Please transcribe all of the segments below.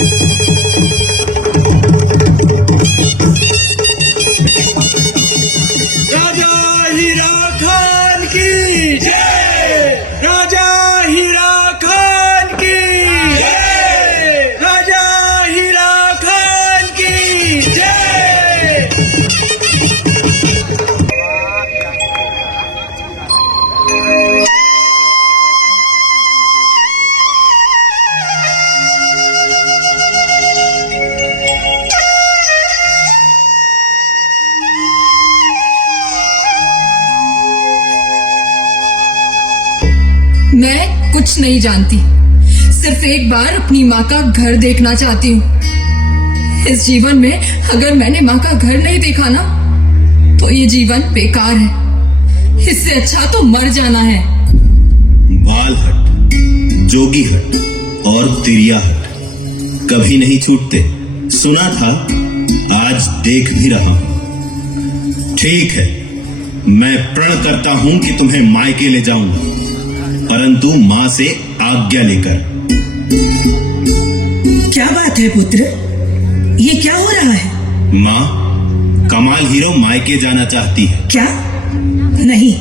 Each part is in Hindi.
राजा हीरा खान की जय। राजा हीरा खान की जय। राजा हीरा खान की जय। मैं कुछ नहीं जानती, सिर्फ एक बार अपनी माँ का घर देखना चाहती हूँ। इस जीवन में अगर मैंने माँ का घर नहीं देखा ना, तो ये जीवन बेकार है। इससे अच्छा तो मर जाना है। बाल हट, जोगी हट और तिरिया हट कभी नहीं छूटते। सुना था, आज देख भी रहा हूं। ठीक है, मैं प्रण करता हूं कि तुम्हें मायके ले जाऊंगा, परंतु मां से आज्ञा लेकर। क्या बात है पुत्र, ये क्या हो रहा है? मां, कमाल हीरो मायके जाना चाहती है। क्या? नहीं,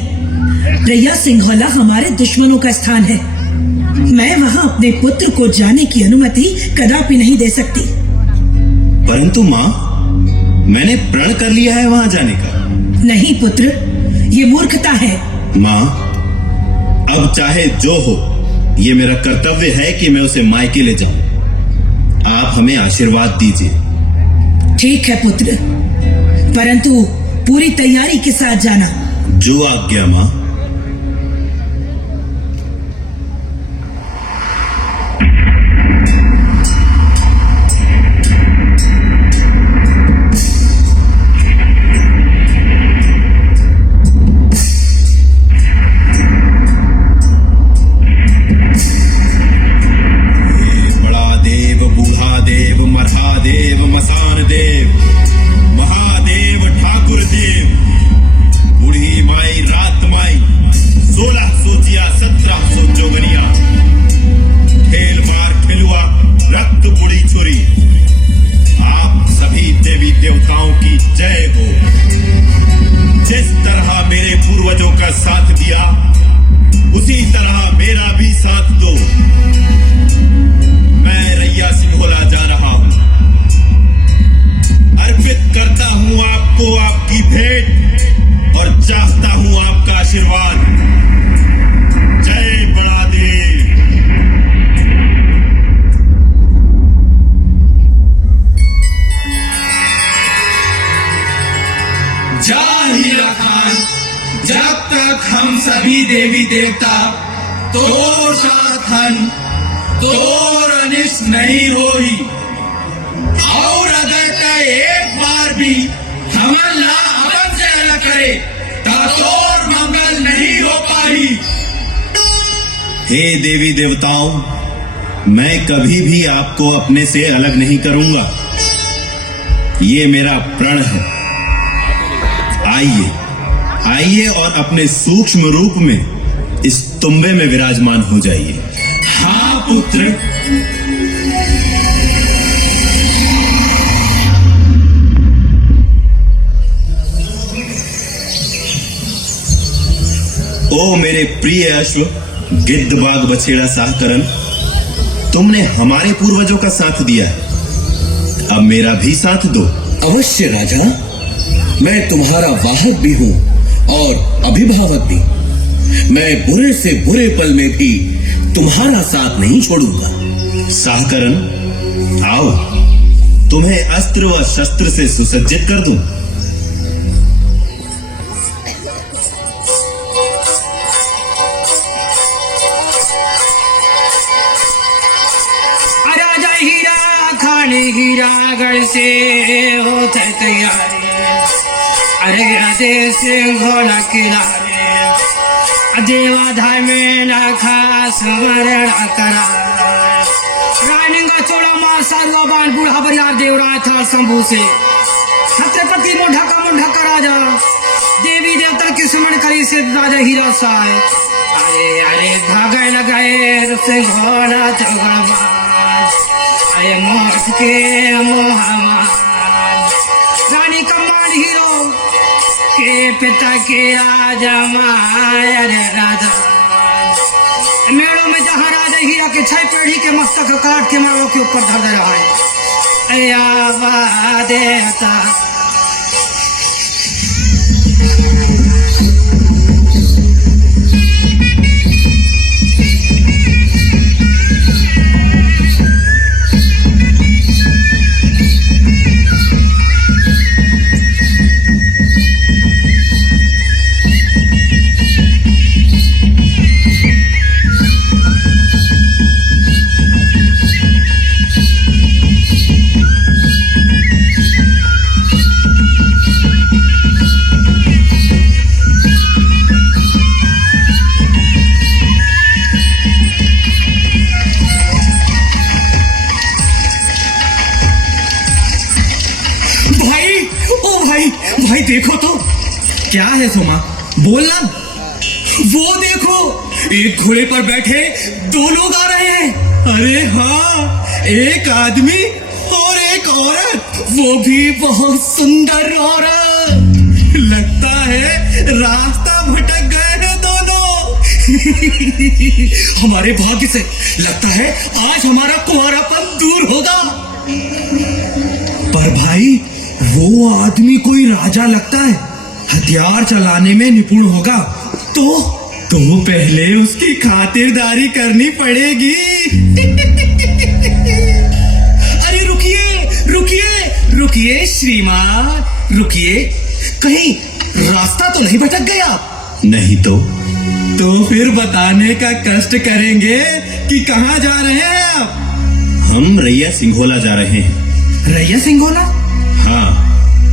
रैया सिंघौला हमारे दुश्मनों का स्थान है। मैं वहाँ अपने पुत्र को जाने की अनुमति कदापि नहीं दे सकती। परंतु मां, मैंने प्रण कर लिया है वहां जाने का। नहीं पुत्र, ये मूर्खता है। मां, अब चाहे जो हो, ये मेरा कर्तव्य है कि मैं उसे मायके ले जाऊं। आप हमें आशीर्वाद दीजिए। ठीक है पुत्र, परंतु पूरी तैयारी के साथ जाना। जो आज्ञा मां। देवताओं की जय हो। जिस तरह मेरे पूर्वजों का साथ दिया, उसी तरह मेरा भी साथ दो। मैं रैया सिंघौला जा रहा हूं। अर्पित करता हूं आपको आपकी भेंट और चाहता हूं आपका आशीर्वाद। जय बड़ा देव। हीरा खान, जब तक हम सभी देवी देवता तोर साथन तोर अनिष्ट नहीं होई, और अगर तय एक बार भी हमला अपन से अलग करे तो तोर मंगल नहीं हो पाई। हे देवी देवताओं, मैं कभी भी आपको अपने से अलग नहीं करूंगा। ये मेरा प्रण है। आइए, आइए और अपने सूक्ष्म रूप में इस तुम्बे में विराजमान हो जाइए। हाँ पुत्र। ओ मेरे प्रिय अश्व, गिद्ध बाघ बछेड़ा साहकरण, तुमने हमारे पूर्वजों का साथ दिया है, अब मेरा भी साथ दो। अवश्य राजा, मैं तुम्हारा वाहक भी हूँ और अभिभावक भी। मैं बुरे से बुरे पल में भी तुम्हारा साथ नहीं छोड़ूंगा। साहकरण, आओ, तुम्हें अस्त्र व शस्त्र से सुसज्जित कर दूं। राजा हीरा खान हीरागढ़ से होते तैयारी। अरे राधे सिंघौला किनारे देवाधाय में ना खास वरण करा। रानी का चोड़ा मां सालवान बूढ़ा बरियार देवराय था शंभू से। छत्रपति मुंढा का राजा, देवी देवता की सुमन करी से राजा हीरा साय। अरे अरे भागे लगाए सिंघौला चौगड़वा। अय मौत के मोहम्मद रानी कमाल हीरो के पिता के राजा माया रे राजा मेड़ों में जहाँ राजा हीरा के 6 पीढ़ी के मस्तक काट के मेड़ों के ऊपर धर दे रहा है देवता भाई देखो तो। क्या है सुमा, बोलना। वो देखो, एक घोड़े पर बैठे 2 लोग आ रहे हैं। अरे हाँ, एक आदमी और एक औरत, वो भी बहुत सुंदर औरत। लगता है रास्ता भटक गए हैं दोनों। हमारे भाग्य से लगता है आज हमारा कुंवारापन दूर होगा। पर भाई, वो आदमी कोई राजा लगता है, हथियार चलाने में निपुण होगा। तो पहले उसकी खातिरदारी करनी पड़ेगी। अरे रुकिए रुकिए रुकिए श्रीमान, रुकिए। कहीं रास्ता तो नहीं भटक गया? नहीं तो फिर बताने का कष्ट करेंगे कि कहाँ जा रहे हैं आप। हम रैया सिंघोला जा रहे हैं। रैया सिंघोला? हाँ।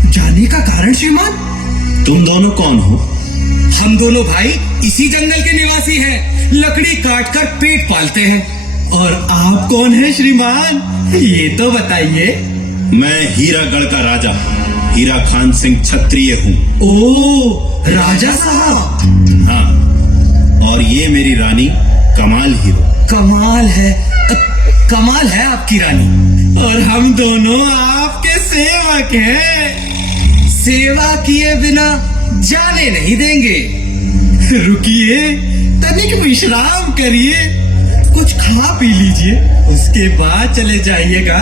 जाने का कारण श्रीमान? तुम दोनों कौन हो? हम दोनों भाई इसी जंगल के निवासी हैं, लकड़ी काट कर पेट पालते हैं। और आप कौन हैं श्रीमान, ये तो बताइए। मैं हीरागढ़ का राजा हीरा खान सिंह क्षत्रिय हूँ। ओ, राजा साहब। हाँ, और ये मेरी रानी कमाल हीरो। कमाल है आपकी रानी। और हम दोनों आपके सेवक हैं। सेवा किए बिना जाने नहीं देंगे। रुकिए, तनिक विश्राम करिए, कुछ खा पी लीजिए, उसके बाद चले जाइएगा।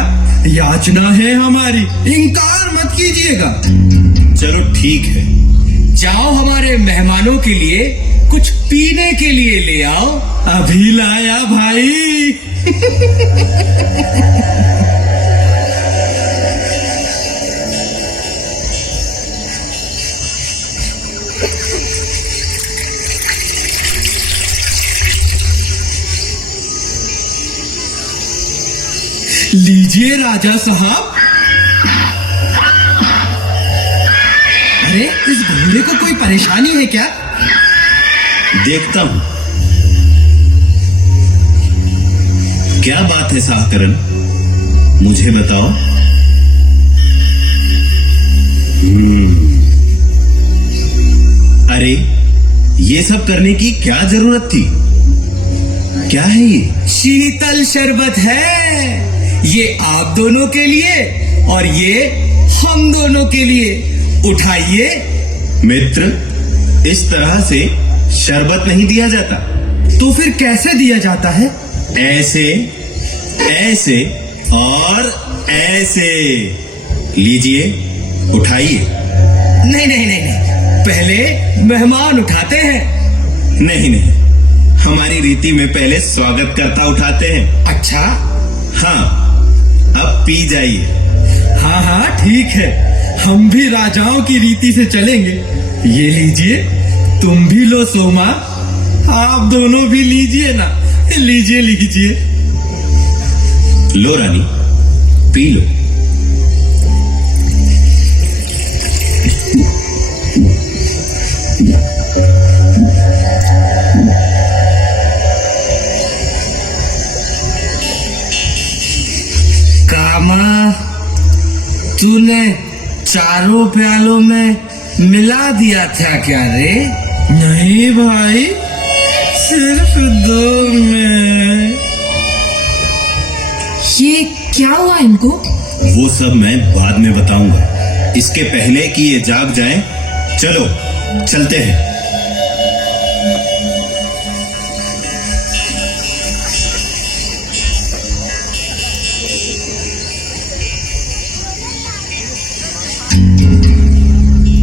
याचना है हमारी, इनकार मत कीजिएगा। चलो ठीक है, जाओ हमारे मेहमानों के लिए कुछ पीने के लिए ले आओ। अभी लाया भाई। लीजिए राजा साहब। अरे, इस घोड़े को कोई परेशानी है क्या? देखता हूं क्या बात है साहकरण, मुझे बताओ। अरे, ये सब करने की क्या जरूरत थी? क्या है ये? शीतल शरबत है। ये आप दोनों के लिए और ये हम दोनों के लिए। उठाइए। मित्र, इस तरह से शरबत नहीं दिया जाता। तो फिर कैसे दिया जाता है? ऐसे, ऐसे और ऐसे। लीजिए, उठाइए। नहीं नहीं नहीं नहीं, पहले मेहमान उठाते हैं। नहीं नहीं, हमारी रीति में पहले स्वागतकर्ता उठाते हैं। अच्छा, हाँ, अब पी जाइए। हाँ हाँ, ठीक है, हम भी राजाओं की रीति से चलेंगे। ये लीजिए, तुम भी लो सोमा, आप दोनों भी लीजिए ना। लीजिए लीजिए। लो रानी, पी लो। कामा, तूने चारों प्यालों में मिला दिया था क्या रे? नहीं भाई, सिर्फ 2 में। ये क्या हुआ इनको? वो सब मैं बाद में बताऊंगा, इसके पहले कि ये जाग जाए। चलो चलते हैं।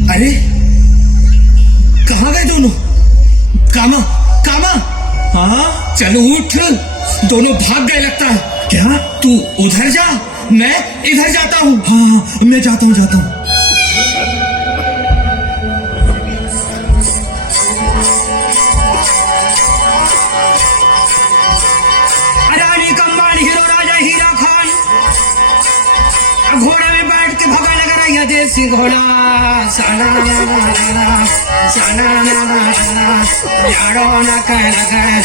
अरे कहाँ गए दोनों? कामा, कामा, हाँ चलो उठ, दोनों भाग गए लगता है। क्या? तू उधर जा, मैं इधर जाता हूँ। हाँ मैं जाता हूँ, जाता हूँ। रानी कम्बाल हीरो राजा हीरा खान घोड़ा में बैठ के भगा लगा रही है देसी घोड़ा। साना यारो न कह लगे,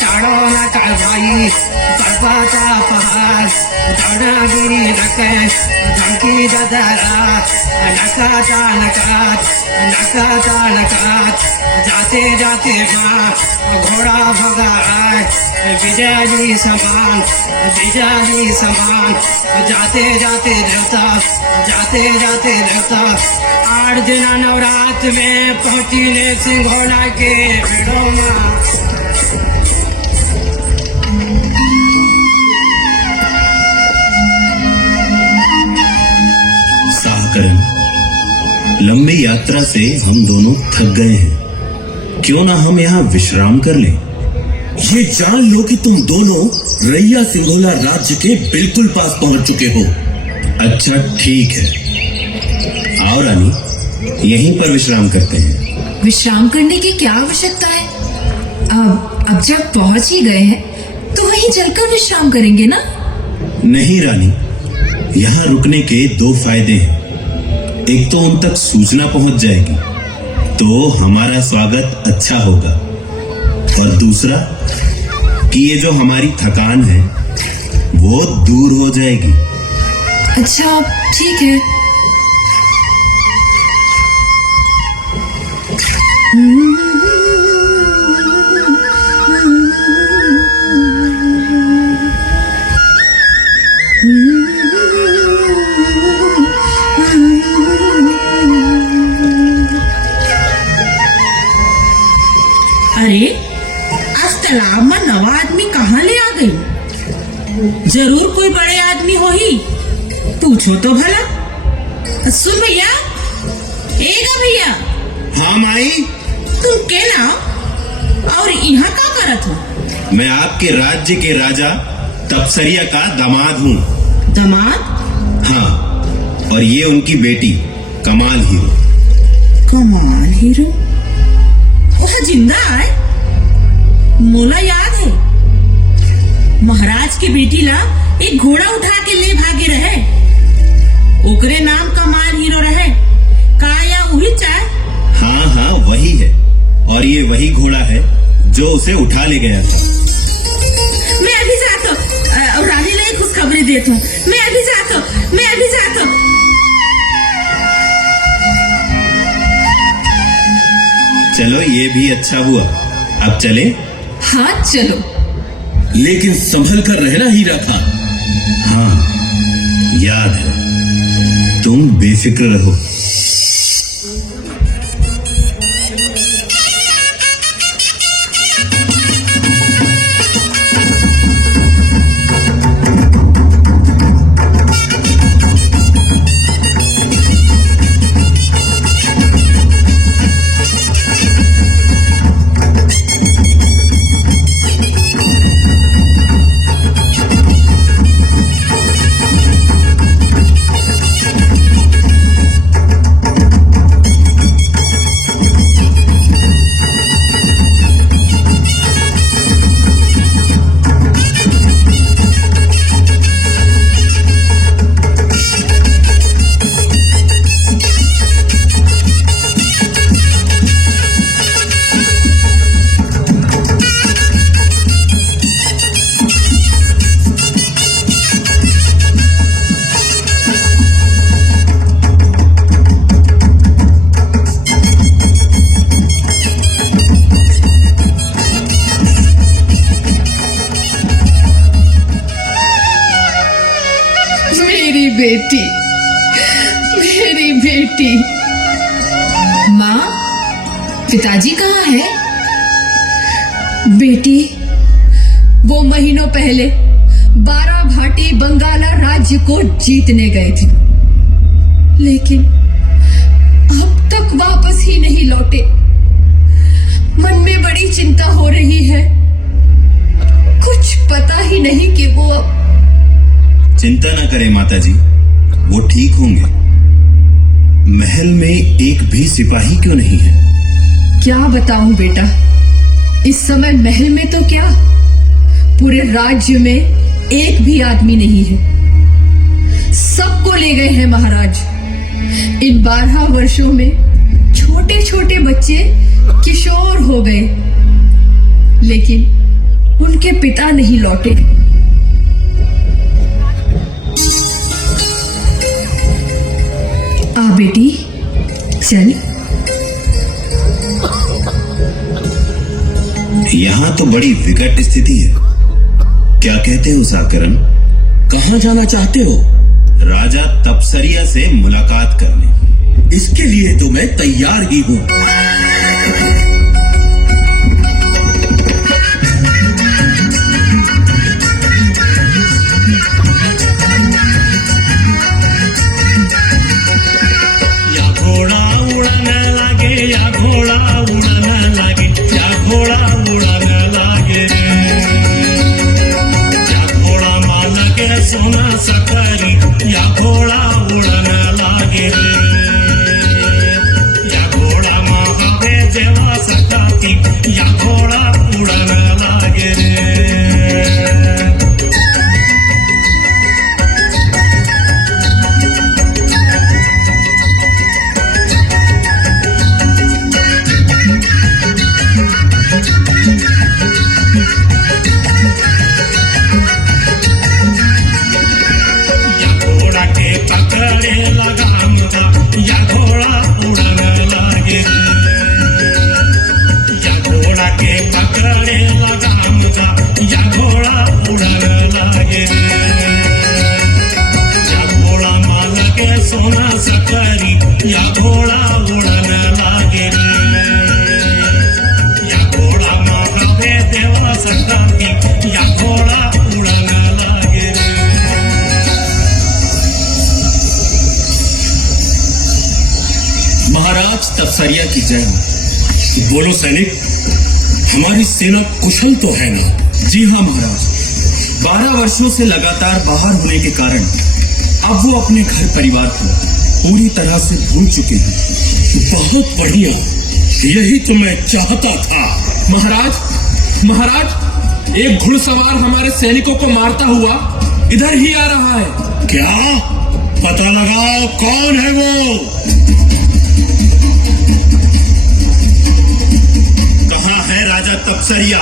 चारो न कह भाई, पर्वता पहाड़ दौड़ा गिरी लगे, धमकी ददरा नकाता नकात जाते जाते माँ घोड़ा भगा विजयी समान जाते जाते देवता 8 दिन नवरात्र में पहुंची ने सिंघोड़ा के पेड़ों में। साहकरण, लंबी यात्रा से हम दोनों थक गए हैं, क्यों ना हम यहाँ विश्राम कर लें। ये जान लो कि तुम दोनों रैया सिंघोला राज्य के बिल्कुल पास पहुंच चुके हो। अच्छा ठीक है, आओ रानी, यहीं पर विश्राम करते हैं। विश्राम करने की क्या आवश्यकता है? अब जब पहुंच ही गए हैं तो वहीं चलकर विश्राम करेंगे ना? नहीं रानी, यहाँ रुकने के 2 फायदे हैं। एक तो उन तक सूचना पहुंच जाएगी तो हमारा स्वागत अच्छा होगा, और दूसरा कि ये जो हमारी थकान है वो दूर हो जाएगी। अच्छा ठीक है। अरे आज तालाब में नवा आदमी कहाँ ले आ गई? जरूर कोई बड़े आदमी हो ही, पूछो तो भला। सुन भैया, एगा भैया। हाँ माई। तुम के नाम और यहाँ का करत हो? मैं आपके राज्य के राजा तपसरिया का दामाद हूँ। दामाद? हाँ, और ये उनकी बेटी कमाल हीरो। कमाल हीरो? वह जिंदा है? मोला याद है, महाराज की बेटी ला एक घोड़ा उठा के ले भागे रहे, ओकरे नाम कमाल हीरो रहे का, या वही चाहे? हाँ वही है, और ये वही घोड़ा है जो उसे उठा ले गया था। मैं अभी जाता हूँ और रानी ने खुशखबरी देता हूँ। मैं अभी जाता हूँ। चलो ये भी अच्छा हुआ, अब चले? हाँ चलो। लेकिन संभल कर रहना हीरा खान। हाँ याद है, तुम बेफिक्र रहो। मेरी बेटी, मेरी बेटी। माँ, पिताजी कहाँ है? बेटी, वो महीनों पहले 12 भाटी बंगाला राज्य को जीतने गए थे, लेकिन अब तक वापस ही नहीं लौटे। मन में बड़ी चिंता हो रही है, कुछ पता ही नहीं कि वो। चिंता न करें माताजी, वो ठीक होंगे। महल में एक भी सिपाही क्यों नहीं है? क्या बताऊं बेटा, इस समय महल में तो क्या, पूरे राज्य में एक भी आदमी नहीं है। सबको ले गए हैं महाराज। इन 12 वर्षों में छोटे छोटे बच्चे किशोर हो गए, लेकिन उनके पिता नहीं लौटे। आ बेटी, चल। यहाँ तो बड़ी विकट स्थिति है। क्या कहते हो साकरन? कहाँ जाना चाहते हो? राजा तपसरिया से मुलाकात करने। इसके लिए तो मैं तैयार ही हूँ। या घोड़ा उड़ने लगे, या घोड़ा उड़ने लगे, या घोड़ा उड़ने लगे रे। या घोड़ा माल के सोना सकरी, या घोड़ा उड़ने लगे रे। या घोड़ा महादेव देवा सकाती, या घोड़ा उड़ने लगे रे। या घोड़ा के पकड़े लगाम था, या घोड़ा उड़ने लगे रे। या घोड़ा के पकड़े लगाम था, या घोड़ा उड़ने लगे रे। या घोड़ा माल के सोना सकरी, या घोड़ा उड़ने लगे रे। या घोड़ा महादेव देवा सकाती, या घोड़ा उड़ने लगे रे। महाराज तपसरिया की जय हो। बोलो सैनिक, हमारी सेना कुशल तो है ना? जी हाँ महाराज, 12 वर्षों से लगातार बाहर होने के कारण अब वो अपने घर परिवार को पूरी तरह से भूल चुके हैं। बहुत बढ़िया, यही तो मैं चाहता था। महाराज, एक घुड़सवार हमारे सैनिकों को मारता हुआ इधर ही आ रहा है। क्या? पता लगाओ कौन है वो। कहाँ है राजा तपसरिया?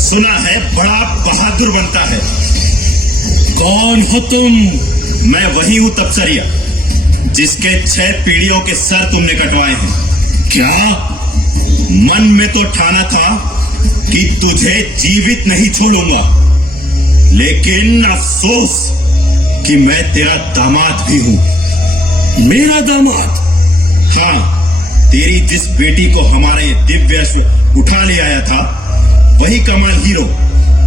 सुना है बड़ा बहादुर बनता है। कौन हो तुम? मैं वही हूँ तपसरिया, जिसके 6 पीढ़ियों के सर तुमने कटवाए हैं। क्या? मन में तो ठाना था कि तुझे जीवित नहीं छोड़ूंगा, लेकिन अफसोस कि मैं तेरा दामाद भी हूँ। मेरा दामाद? हाँ, तेरी जिस बेटी को हमारे दिव्य अश्व उठा ले आया था, वही कमाल हीरो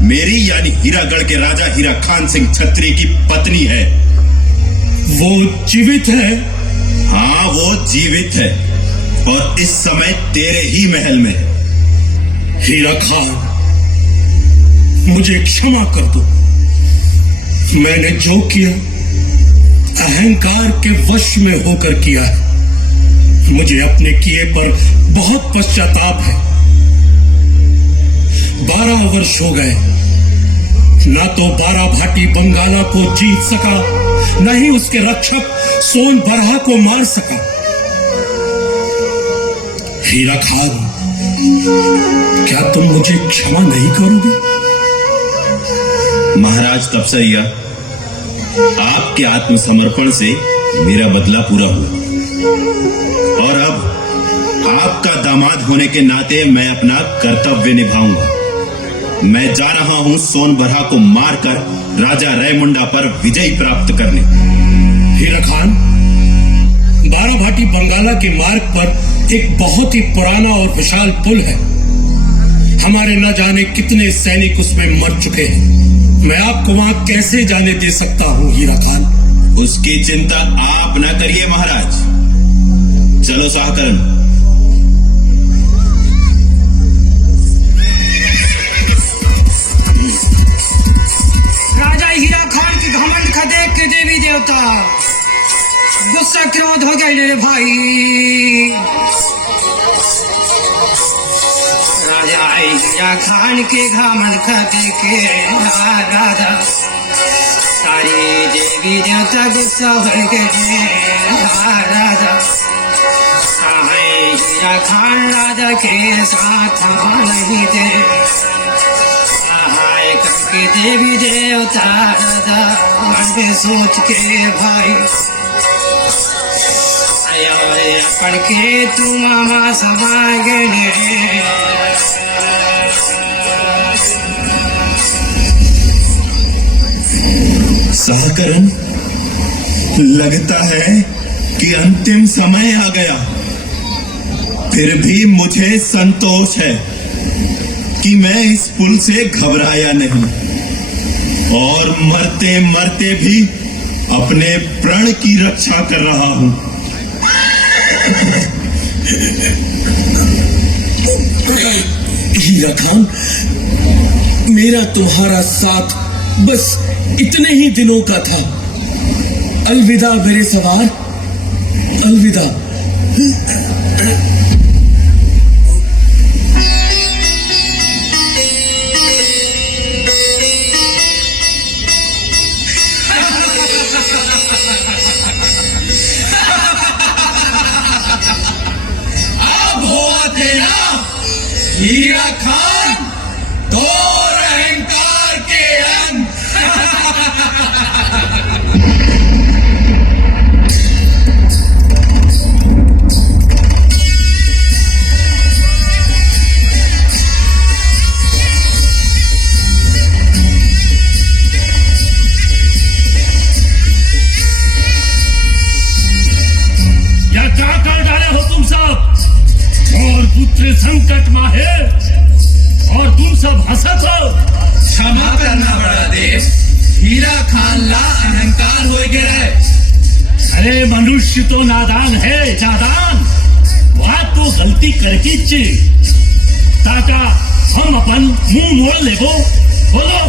मेरी यानी हीरागढ़ के राजा हीरा खान सिंह छत्री की पत्नी है। वो जीवित है? हाँ, वो जीवित है और इस समय तेरे ही महल में है। हीरा खान, मुझे क्षमा कर दो। मैंने जो किया अहंकार के वश में होकर किया है। मुझे अपने किए पर बहुत पश्चाताप है। 12 वर्ष हो गए, ना तो 12 भाटी बंगाला को जीत सका, न ही उसके रक्षक सोन बरहा को मार सका। हीरा खान, क्या तुम मुझे क्षमा नहीं करोगे? महाराज तपसरिया, आपके आत्मसमर्पण से मेरा बदला पूरा हुआ और अब आपका दामाद होने के नाते मैं अपना कर्तव्य निभाऊंगा। मैं जा रहा हूं सोनबरहा को मारकर राजा रैमुंडा पर विजय प्राप्त करने। हीरा खान, बाराभाटी बंगाला के मार्ग पर एक बहुत ही पुराना और विशाल पुल है। हमारे न जाने कितने सैनिक उसमें मर चुके हैं। मैं आपको वहां कैसे जाने दे सकता हूं हीरा खान? उसकी चिंता आप न करिए महाराज। चलो शाहकरण। राजा हीरा खान के घमंड का देख के देवी देवता गुस्सा क्रोध हो गए रे भाई। राजा हीरा खान के घमंड का देख के राजा सारी देवी देवता गुस्सा हो गए। राजा हीरा खान राजा के साथ नहीं थे करके देवी देवता राजा मन में सोच के भाई करके तू मामा समा गए। शाहकरण, लगता है कि अंतिम समय आ गया। फिर भी मुझे संतोष है कि मैं इस पुल से घबराया नहीं और मरते मरते भी अपने प्रण की रक्षा कर रहा हूं। हीरा खान, मेरा तुम्हारा साथ बस इतने ही दिनों का था। अलविदा मेरे सवार, अलविदा। हीरा खान, तो अहंकार के अंत। या क्या कर डाले हो तुम सब? और पुत्र संकट माहिर और तुम सब हंसत हो। क्षमा करना बड़ा देव, हीरा खान ला अहंकार हो गए। अरे मनुष्य तो नादान है, जादान। वह तो गलती करके ची ताका हम अपन मुंह मोड़ लेगो। बोलो,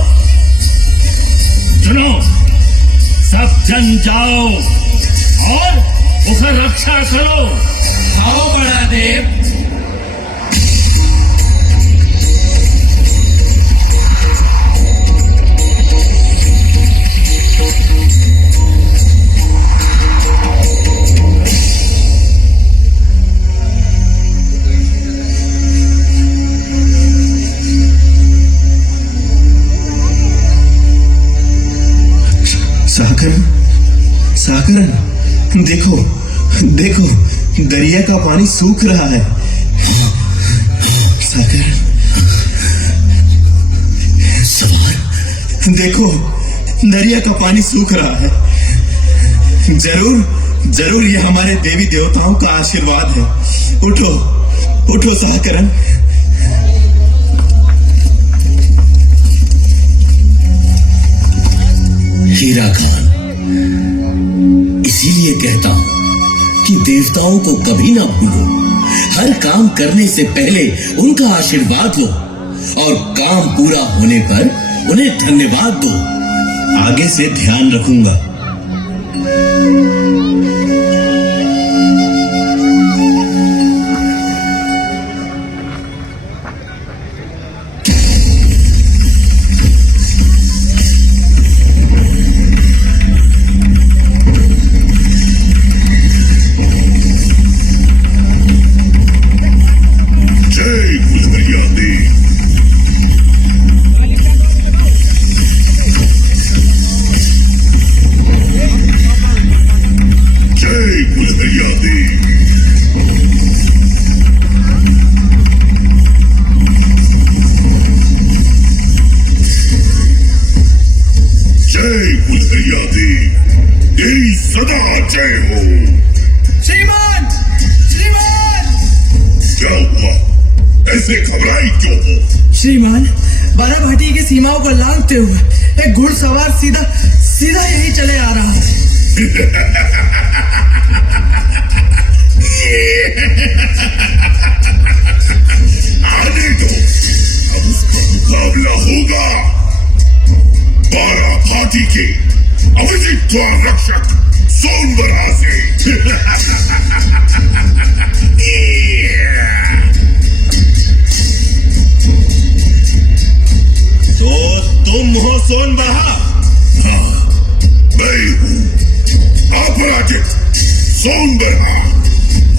सुनो, सब जन जाओ और उसे रक्षा करो। आओ बड़ा देव। शाहकरण, शाहकरण, देखो देखो, दरिया का पानी सूख रहा है। शाहकरण, सवार, देखो, दरिया का पानी सूख रहा है। जरूर जरूर ये हमारे देवी देवताओं का आशीर्वाद है। उठो उठो शाहकरण। हीरा खान, इसीलिए कहता हूं कि देवताओं को कभी ना भूलो। हर काम करने से पहले उनका आशीर्वाद लो और काम पूरा होने पर उन्हें धन्यवाद दो। आगे से ध्यान रखूंगा। सदा जय हो। श्रीमान श्रीमान क्या हुआ, ऐसे घबराई क्यों हो? श्रीमान, बाराभाटी की सीमाओं पर लांघते हुए एक घुड़सवार सीधा सीधा यही चले आ रहा है। आने दो, अब उसका मुकाबला होगा। बाराभाटी के अभिजीत द्वार रक्षक सोनबरहा से। तो तुम हो सोनबरहा? हाँ, मैं हूँ अपराजित सोनबरहा।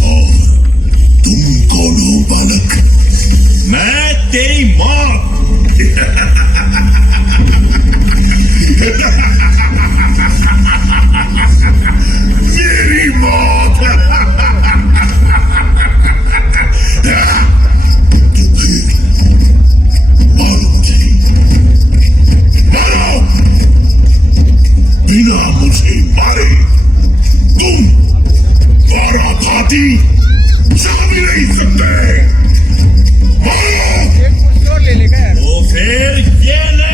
और तुम कौन हो बालक? मैं तेरी मौत। मेरी मौत। मारो मुझे, मारो। बिना मुझे मारे तुम बाराभाटी जा भी नहीं सकते। मारो। तो फिर ये ले।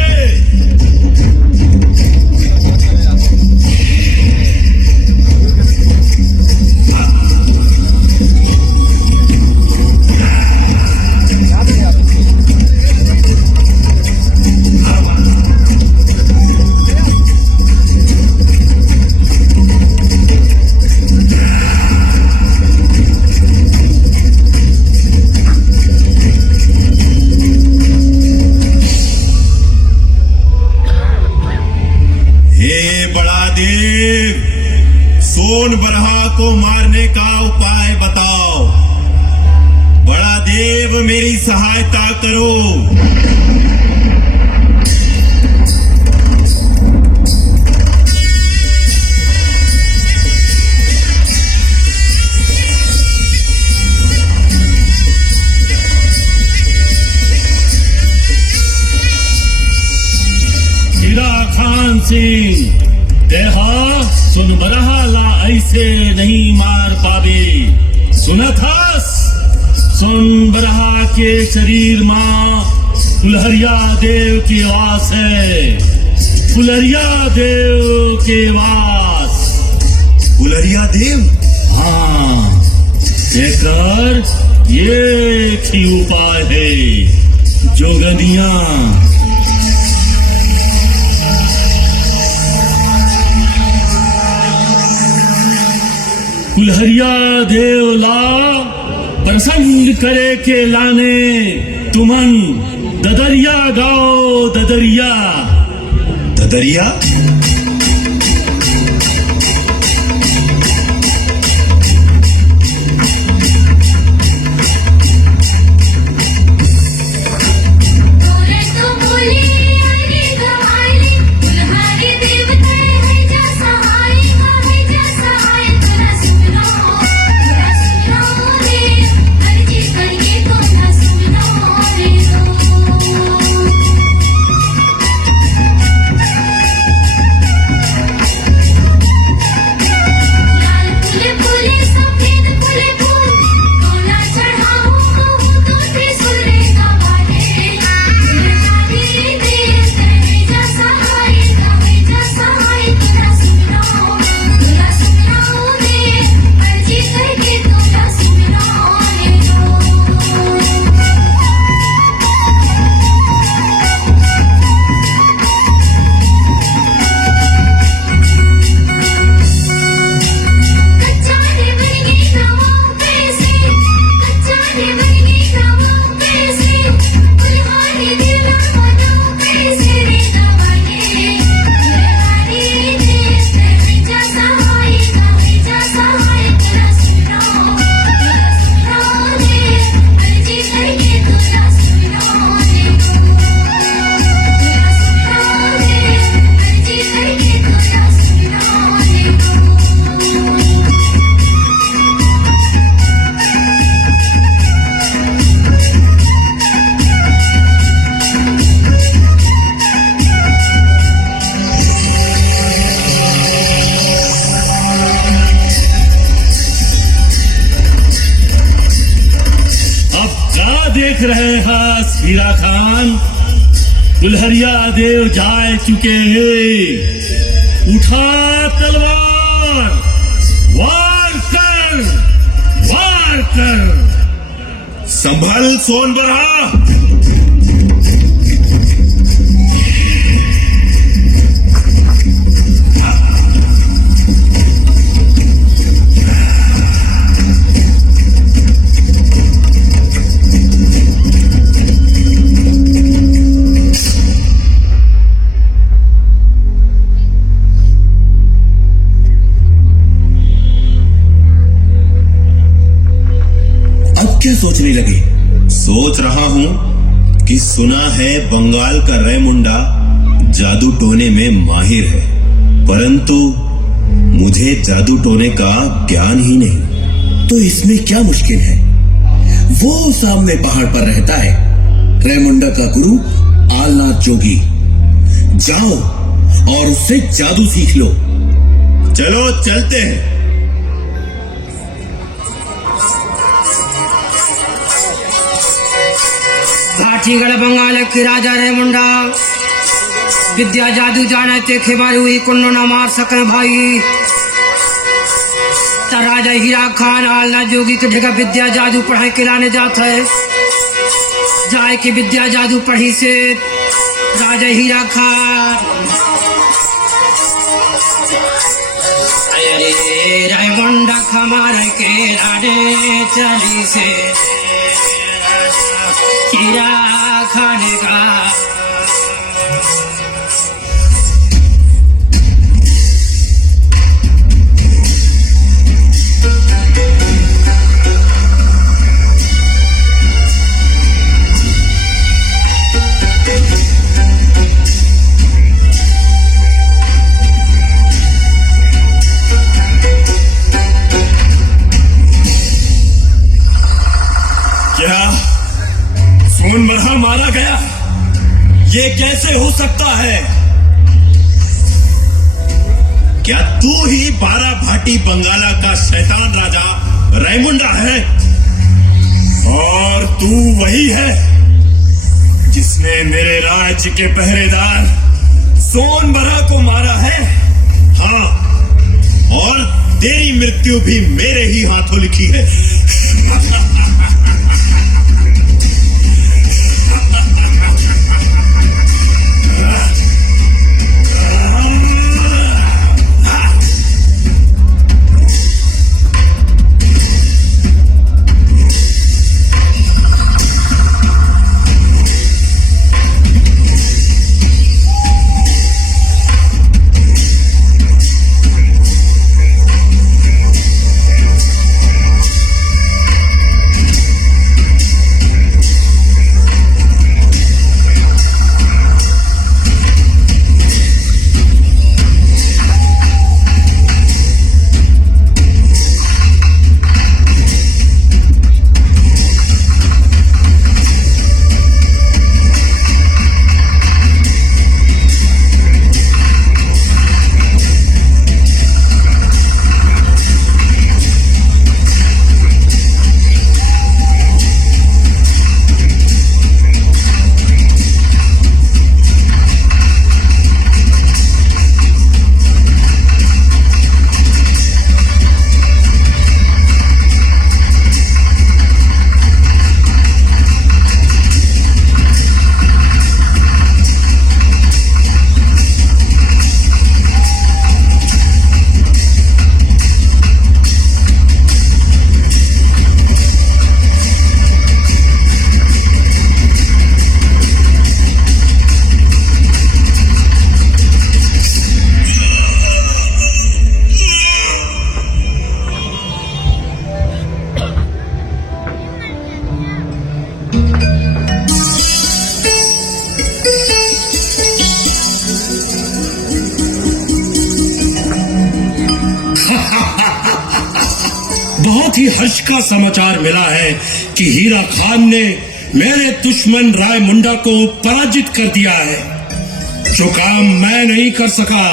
सोनबरहा को मारने का उपाय बताओ। बड़ा देव मेरी सहायता करो। हीरा खान सिंह, देहा सोनबरहा ला ऐसे नहीं मार पावे। सुना थास, सोनबरहा के शरीर मां फुलहरिया देव की वास है। फुलहरिया देव के वास। फुलहरिया देव? हाँ, एकर ये एक ही उपाय है, जोगदियां। फुलहरिया देवला प्रसंग करे के लाने तुमन ददरिया गाओ। ददरिया ददरिया? देख रहे हैं हीरा खान, दुल्हरिया देव जाए चुके हैं। उठा तलवार, वार कर, वार कर। संभल सोनबरहा। क्या सोचने लगे? सोच रहा हूं कि सुना है बंगाल का रेमुंडा जादू टोने में माहिर है, परंतु मुझे जादू टोने का ज्ञान ही नहीं। तो इसमें क्या मुश्किल है? वो सामने पहाड़ पर रहता है, रेमुंडा का गुरु आलनाथ जोगी। जाओ और उससे जादू सीख लो। चलो चलते हैं। भाटीगढ़ बंगाल के राजा रेमुंडा विद्या जादू जाने ते खेबारी हुई कुन्नो न मार सके भाई। ता राजा हीरा खान आलना जोगी के जगह विद्या जादू पढ़ाई कराने जाता है। जाए की विद्या जादू पढ़ी से राजा हीरा खान अरे रेमुंडा खमार के राडे चली से हीरा खान का सोनबरहा मारा गया? ये कैसे हो सकता है? क्या तू ही 12 भाटी बंगाला का शैतान राजा रेमुंडा है? और तू वही है जिसने मेरे राज्य के पहरेदार सोनबरहा को मारा है? हाँ, और तेरी मृत्यु भी मेरे ही हाथों लिखी है। बहुत ही हर्ष का समाचार मिला है कि हीरा खान ने मेरे दुश्मन रायमुंडा को पराजित कर दिया है। जो काम मैं नहीं कर सका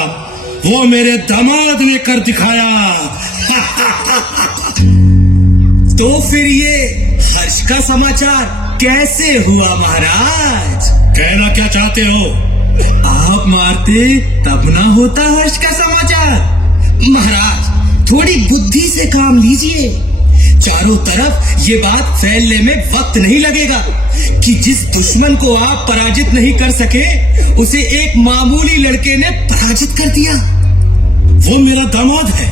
वो मेरे दामाद ने कर दिखाया। तो फिर ये हर्ष का समाचार कैसे हुआ महाराज? कहना क्या चाहते हो? आप मारते तब ना होता हर्ष का समाचार। महाराज थोड़ी बुद्धि से काम लीजिए। चारों तरफ ये बात फैलने में वक्त नहीं लगेगा कि जिस दुश्मन को आप पराजित नहीं कर सके उसे एक मामूली लड़के ने पराजित कर दिया। वो मेरा दामाद है।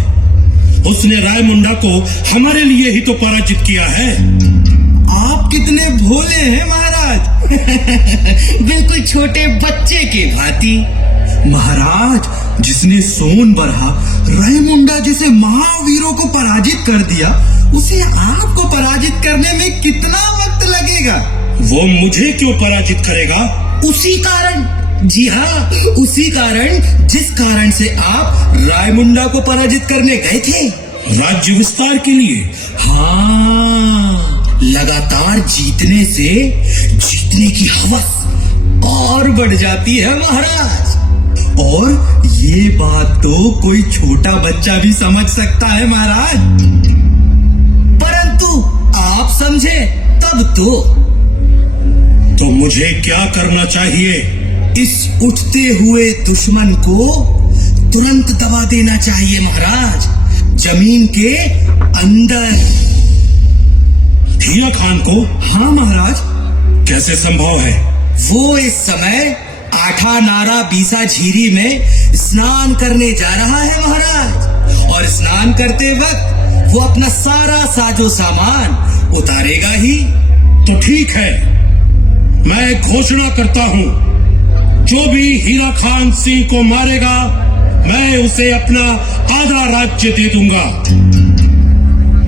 उसने रायमुंडा को हमारे लिए ही तो पराजित किया है। आप कितने भोले हैं महाराज। बिल्कुल छोटे बच्चे के भांति। महाराज जिसने सोन बरहा रायमुंडा जैसे महावीरों को पराजित कर दिया उसे आपको पराजित करने में कितना वक्त लगेगा? वो मुझे क्यों पराजित करेगा? उसी कारण, जी हाँ उसी कारण जिस कारण से आप रायमुंडा को पराजित करने गए थे। राज्य विस्तार के लिए। हाँ, लगातार जीतने से जीतने की हवस और बढ़ जाती है महाराज। और ये बात तो कोई छोटा बच्चा भी समझ सकता है महाराज, परंतु आप समझे तब तो मुझे क्या करना चाहिए? इस उठते हुए दुश्मन को तुरंत दबा देना चाहिए महाराज, जमीन के अंदर। हीरा खान को? हाँ महाराज। कैसे संभव है? वो इस समय आठा नारा बीसा झीरी में स्नान करने जा रहा है महाराज, और स्नान करते वक्त वो अपना सारा साजो सामान उतारेगा ही। तो ठीक है, मैं घोषणा करता हूँ, जो भी हीरा खान सिंह को मारेगा मैं उसे अपना आधा राज्य दे दूंगा।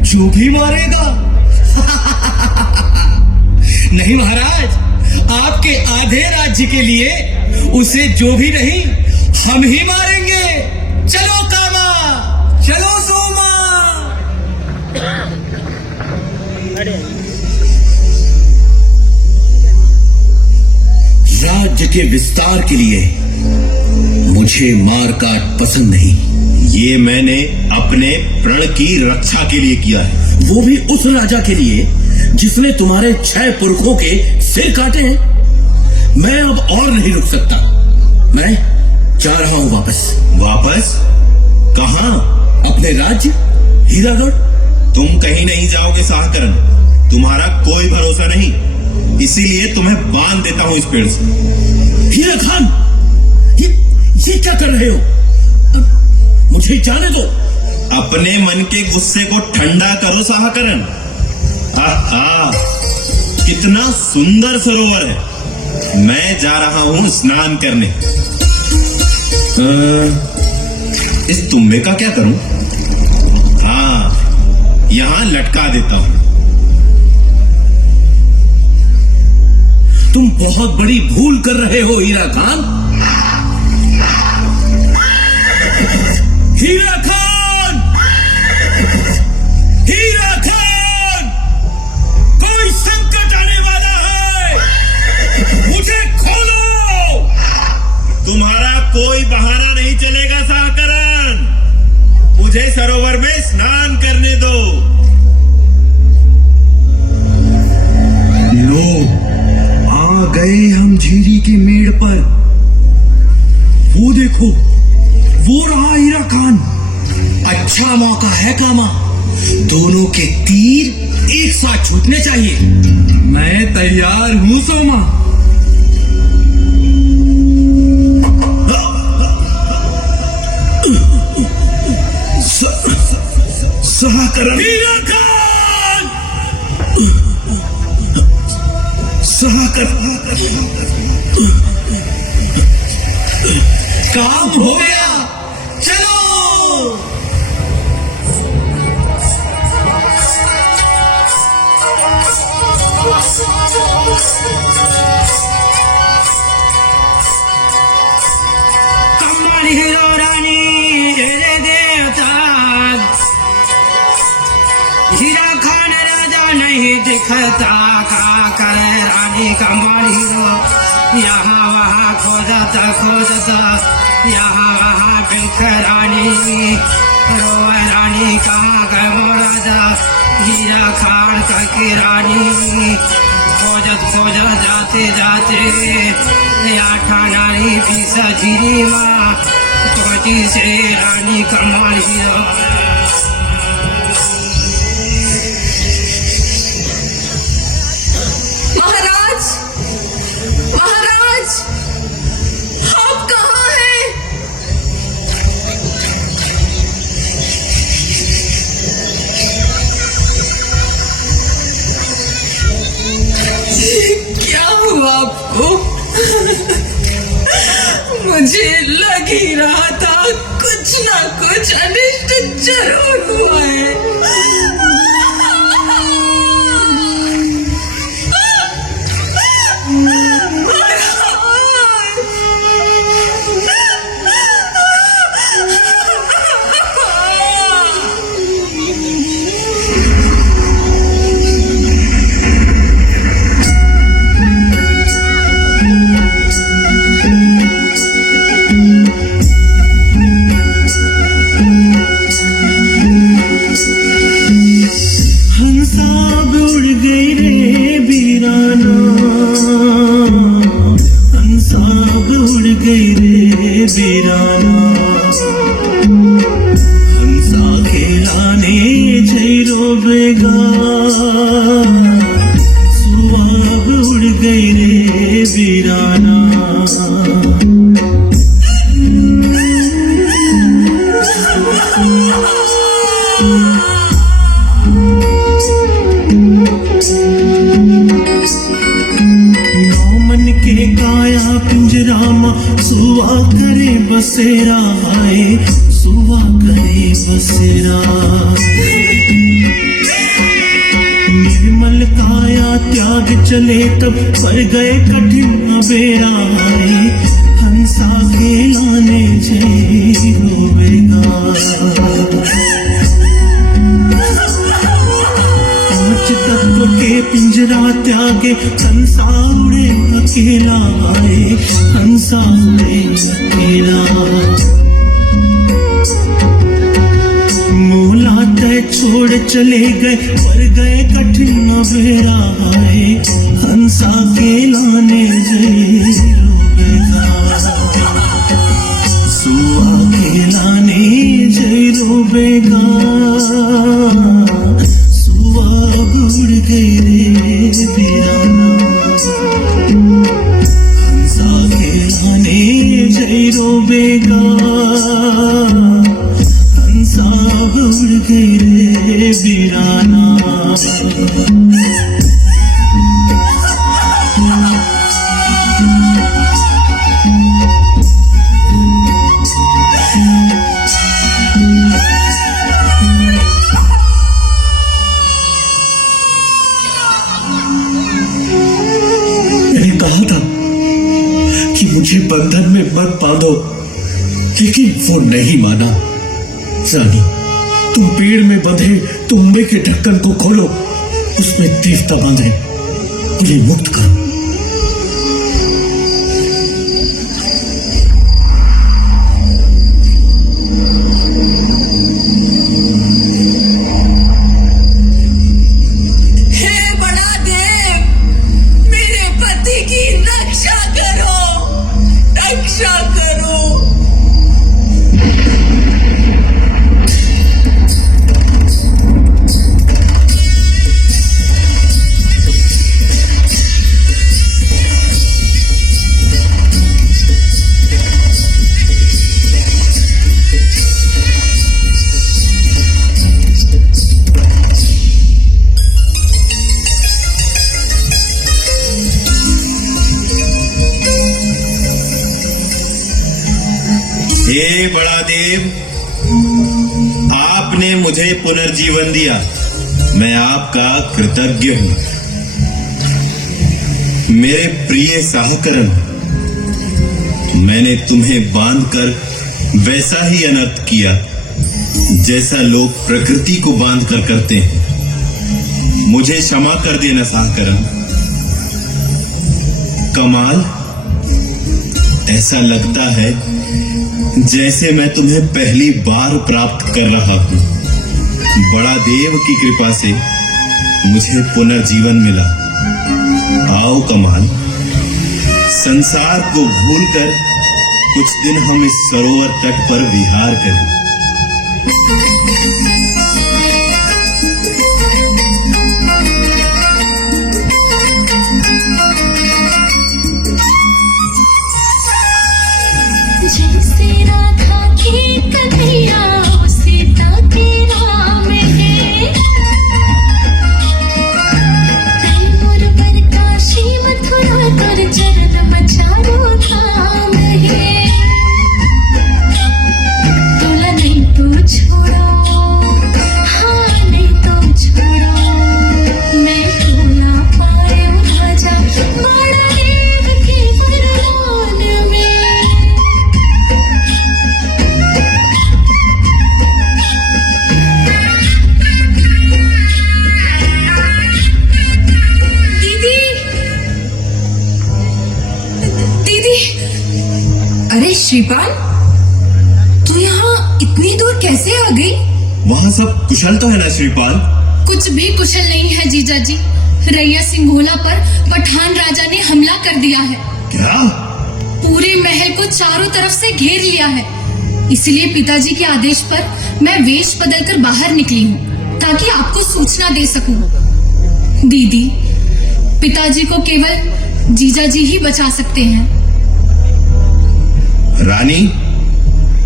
जो भी मारेगा? नहीं महाराज, आपके आधे राज्य के लिए उसे जो भी नहीं हम ही मारेंगे। चलो कामा, चलो सोमा। राज्य के विस्तार के लिए मुझे मारकाट पसंद नहीं। ये मैंने अपने प्रण की रक्षा के लिए किया है। वो भी उस राजा के लिए जिसने तुम्हारे 6 पुरखों के सिर काटे हैं। मैं अब और नहीं रुक सकता, मैं जा रहा हूं वापस। वापस? कहां? अपने राज्य हीरागढ़। तुम कहीं नहीं जाओगे साहकरण, तुम्हारा कोई भरोसा नहीं, इसीलिए तुम्हें बांध देता हूं इस पेड़ से। हीरा खान, ये क्या कर रहे हो? मुझे जाने दो। अपने मन के गुस्से को ठंडा करो साहकरण। आहा, कितना सुंदर सरोवर है। मैं जा रहा हूं स्नान करने। इस तुम्बे का क्या करूं? हाँ, यहां लटका देता हूं। तुम बहुत बड़ी भूल कर रहे हो हीरा खान। हीरा खान! हीरा खान! कोई संकट आने वाला है, मुझे खोलो। तुम्हारा कोई बहाना नहीं चलेगा साहकरण, मुझे सरोवर में स्नान करने दो। लो, आ गए हम झीरी के मेड़ पर। वो देखो, वो रहा हीरा खान। अच्छा मौका है कामा, दोनों के तीर एक साथ छूटने चाहिए। मैं तैयार हूं सोमा। साहकरण, हीरा खान! साहकरण, काम हो गया, चलो। कमल हीरो रानी रे देवता, हीरा खान राजा नहीं दिखता, का करे रानी कमल हीरो। यहाँ वहाँ खोजता खोजता, यहाँ वहाँ बिखरानी, रोए रानी कहाँ गए राजा, हीरा खान का की रानी। खोजत जाते जाते आठा नारी भी सजीरी माँ पहुंची से रानी कमाल हीरा। महाराज, महाराज, आप कहाँ हैं? क्या हुआ आपको? मुझे लग ही रहा था कुछ ना कुछ अनिष्ट जरूर हुआ है। हंसाब उड़ गई रे बीराना, हंसाब उड़ गई रे बीराना, हंसा खेलाने जैरो बेगा, सुआब उड़ गई रे बीराना। मन के काया पिंजरामा सुआ करे बसेरा, आए सुआ करे बसेरा। निर्मल काया त्याग चले तब पर गए कठिन बेरा, आए हंसा खेलाने जय होवेगा। पांच तत्व के पिंजरा त्यागे हंसा उड़े अकेला, आए हंसा उड़े अकेला। मूला तय छोड़ चले गए पर गए कठिन बेरा, आए हंसा खेलाने जय रोबेगा। सुआ खेलाने जय रोबेगा, उड़ गई रे बीराना, हंसा खेलाने जय रोबेगा, हंसा उड़ गई रे बीराना। कहा था कि मुझे बंधन में मत बांधो, लेकिन वो नहीं माना। रानी, तुम पेड़ में बंधे तुम्बे के ढक्कन को खोलो, उसमें देवता बांधे, मुझे मुक्त करो। हे बड़ा देव, आपने मुझे पुनर्जीवन दिया, मैं आपका कृतज्ञ हूं। मेरे प्रिय साहकरण, मैंने तुम्हें बांधकर वैसा ही अनर्थ किया जैसा लोग प्रकृति को बांधकर करते हैं। मुझे क्षमा कर देना साहकरण। कमाल, ऐसा लगता है जैसे मैं तुम्हें पहली बार प्राप्त कर रहा हूं। बड़ा देव की कृपा से मुझे पुनर्जीवन मिला। आओ कमाल, संसार को भूलकर कुछ दिन हम इस सरोवर तट पर विहार करें। जैसे राधा की कन्हैया सीता के राम है, तैमूर पर काशी मथुरा कर चरण मचारो धाम है। तोला नहीं तो छोड़ो, हाँ नहीं तो छोड़ो, मैं तोला पायो राजा बड़ा देव के वरदान में। दीदी, दीदी, अरे श्रीपाल, तू यहाँ इतनी दूर कैसे आ गई? वहां सब कुशल तो है ना श्रीपाल? कुछ भी कुशल नहीं है जीजा जी। रैया सिंघोला पर पठान राजा ने हमला कर दिया है। क्या? पूरे महल को चारों तरफ से घेर लिया है। इसलिए पिताजी के आदेश पर मैं वेश बदलकर बाहर निकली हूँ ताकि आपको सूचना दे सकूं। दीदी, पिताजी को केवल जीजा जी ही बचा सकते हैं। रानी,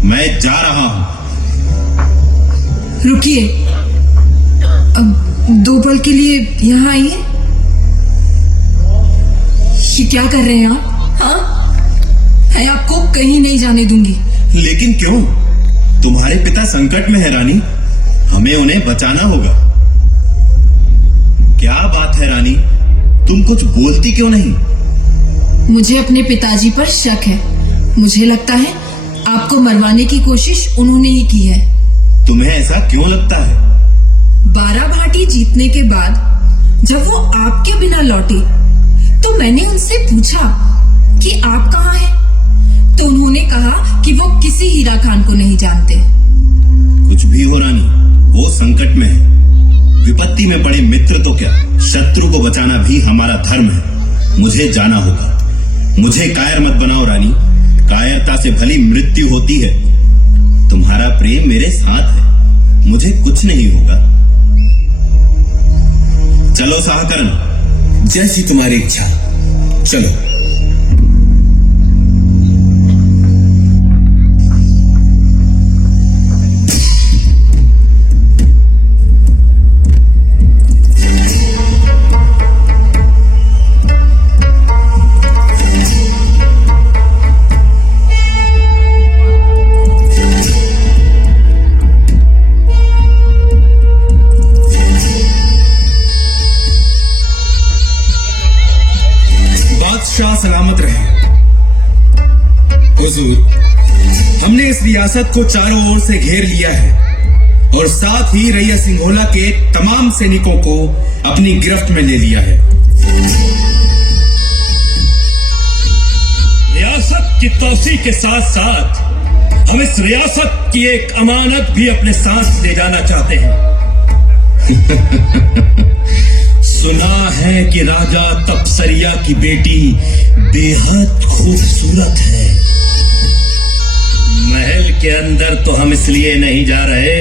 मैं जा रहा हूं। रुकिए, अब 2 पल के लिए यहाँ आइए। ये क्या कर रहे हैं आप? हाँ, मैं आपको कहीं नहीं जाने दूंगी। लेकिन क्यों? तुम्हारे पिता संकट में है रानी, हमें उन्हें बचाना होगा। क्या बात है रानी, तुम कुछ बोलती क्यों नहीं? मुझे अपने पिताजी पर शक है। मुझे लगता है आपको मरवाने की कोशिश उन्होंने ही की है। तुम्हें ऐसा क्यों लगता है? 12 भाटी जीतने के बाद जब वो आपके बिना लौटे तो मैंने उनसे पूछा कि आप कहाँ हैं, तो उन्होंने कहा कि वो किसी हीरा खान को नहीं जानते। कुछ भी हो रानी, वो संकट में है। विपत्ति में पड़े मित्र तो क्या, शत्रु को बचाना भी हमारा धर्म है। मुझे जाना होगा। मुझे कायर मत बनाओ रानी, कायरता से भली मृत्यु होती है। तुम्हारा प्रेम मेरे साथ है, मुझे कुछ नहीं होगा। चलो साहकरण। जैसी तुम्हारी इच्छा, चलो। बादशाह सलामत रहे। हुजूर, हमने इस रियासत को चारों ओर से घेर लिया है और साथ ही रैया सिंघोला के तमाम सैनिकों को अपनी गिरफ्त में ले लिया है। रियासत की तोसी के साथ साथ हम इस रियासत की एक अमानत भी अपने साथ ले जाना चाहते हैं। सुना है कि राजा तपसरिया की बेटी बेहद खूबसूरत है। महल के अंदर तो हम इसलिए नहीं जा रहे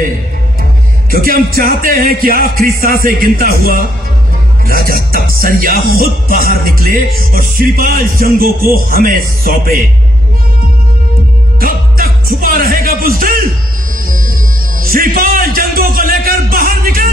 क्योंकि हम चाहते हैं कि आखिरी सांसें गिनता हुआ राजा तपसरिया खुद बाहर निकले और श्रीपाल जंगों को हमें सौंपे। कब तक छुपा रहेगा बुज़दिल? श्रीपाल जंगों को लेकर बाहर निकल।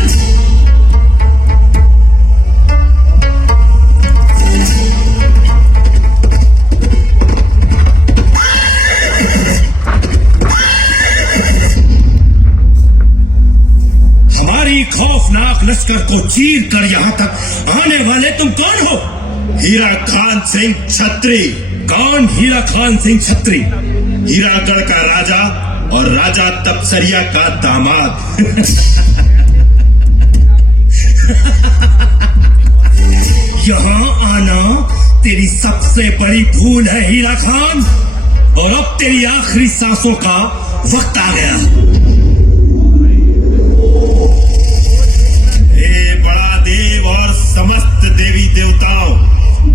हमारी खौफनाक लश्कर को चीर कर यहाँ तक आने वाले तुम कौन हो? हीरा खान सिंह छत्री। कौन हीरा खान सिंह छत्री? हीरागढ़ का राजा और राजा तपसरिया का दामाद। यहाँ आना तेरी सबसे बड़ी भूल है हीरा खान, और अब तेरी आखिरी सांसों का वक्त आ गया। हे बड़ा देव और समस्त देवी देवताओं,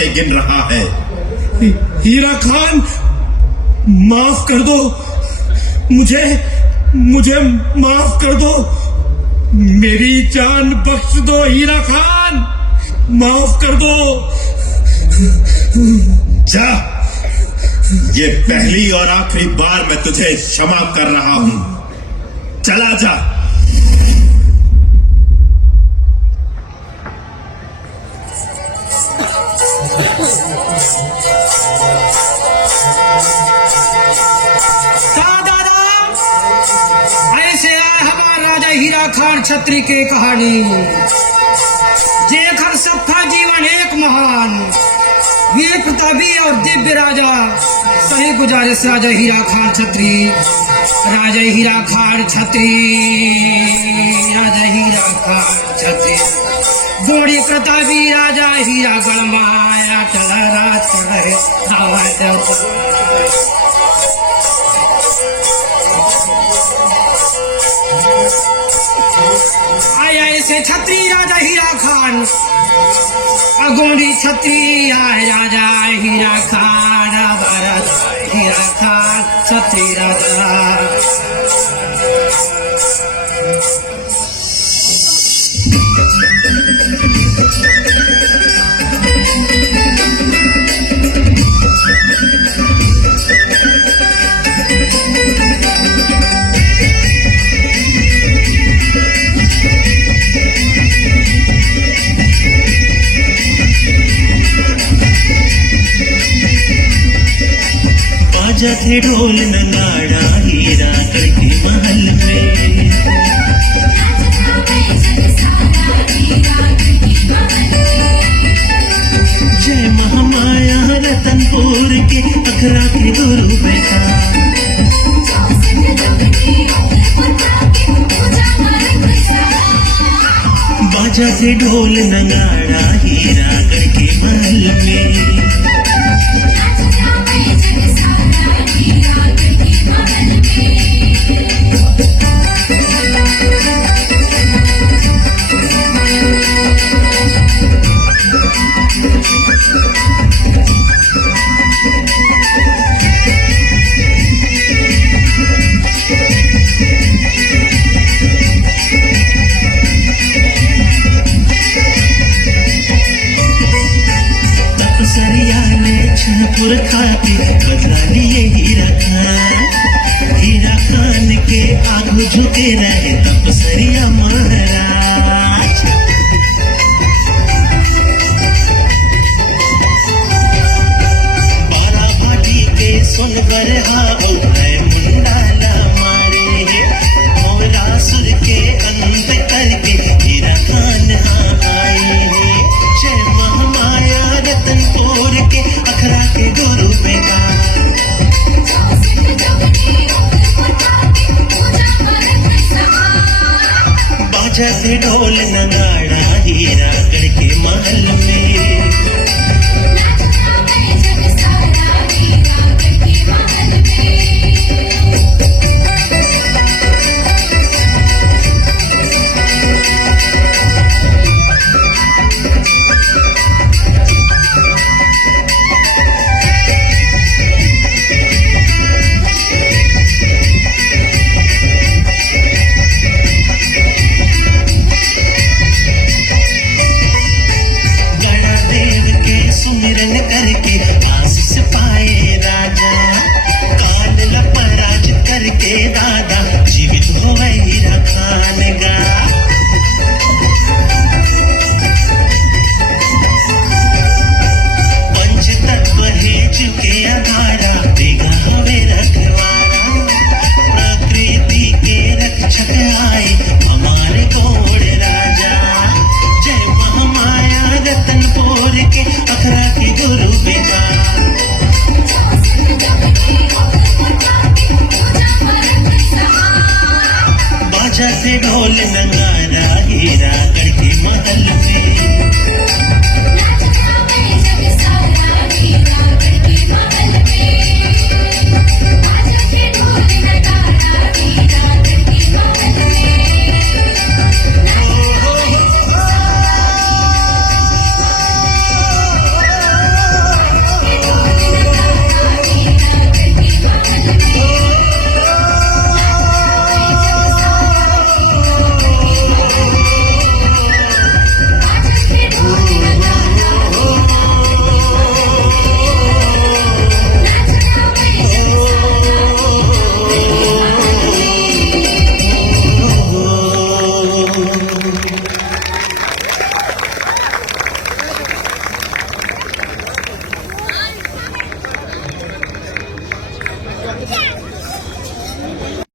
से गिन रहा है। हीरा खान, माफ कर दो मुझे माफ कर दो, मेरी जान बख्श दो हीरा खान, माफ कर दो। जा, ये पहली और आखिरी बार मैं तुझे क्षमा कर रहा हूं, चला जा। ऐसे आए हमारा राजा हीरा खान छत्री के कहानी, जेखर सबका जीवन एक महान वीर प्रतापी और दिव्य राजा। सही गुजारिश राजा हीरा खान छत्री, राजा हीरा खान छत्री, राजा हीरा खान छत्री, गोड़ी प्रतापी राजा हीरा गणमाया चल राज करे आया ऐसे छत्री राजा हीरा खान, अगोरी छत्री आए राजा हीरा खान, भरत हीरा खान छत्री राजा। बाजा थे ढोल नगाड़ा हीरा के महल में, जय महामाया रतनपुर के अखरा के गुरु बेटा। बाजा थे ढोल नगाड़ा हीरा के महल में, तपसरिया ने छनपुर खाती बदला लिए हीरा खान के आगू झुके रहे तपसरिया महाराज। बाराभाटी के सुन बरहा उठाए मुंडाला मारे, मौलासुर के अंत करके हीरा खान आए हैं। जय महामाया रतनपुर के अखरा के गुरु बेटा। बाजा से ढोल नगाड़ा हीरा के महल में, गणा दे है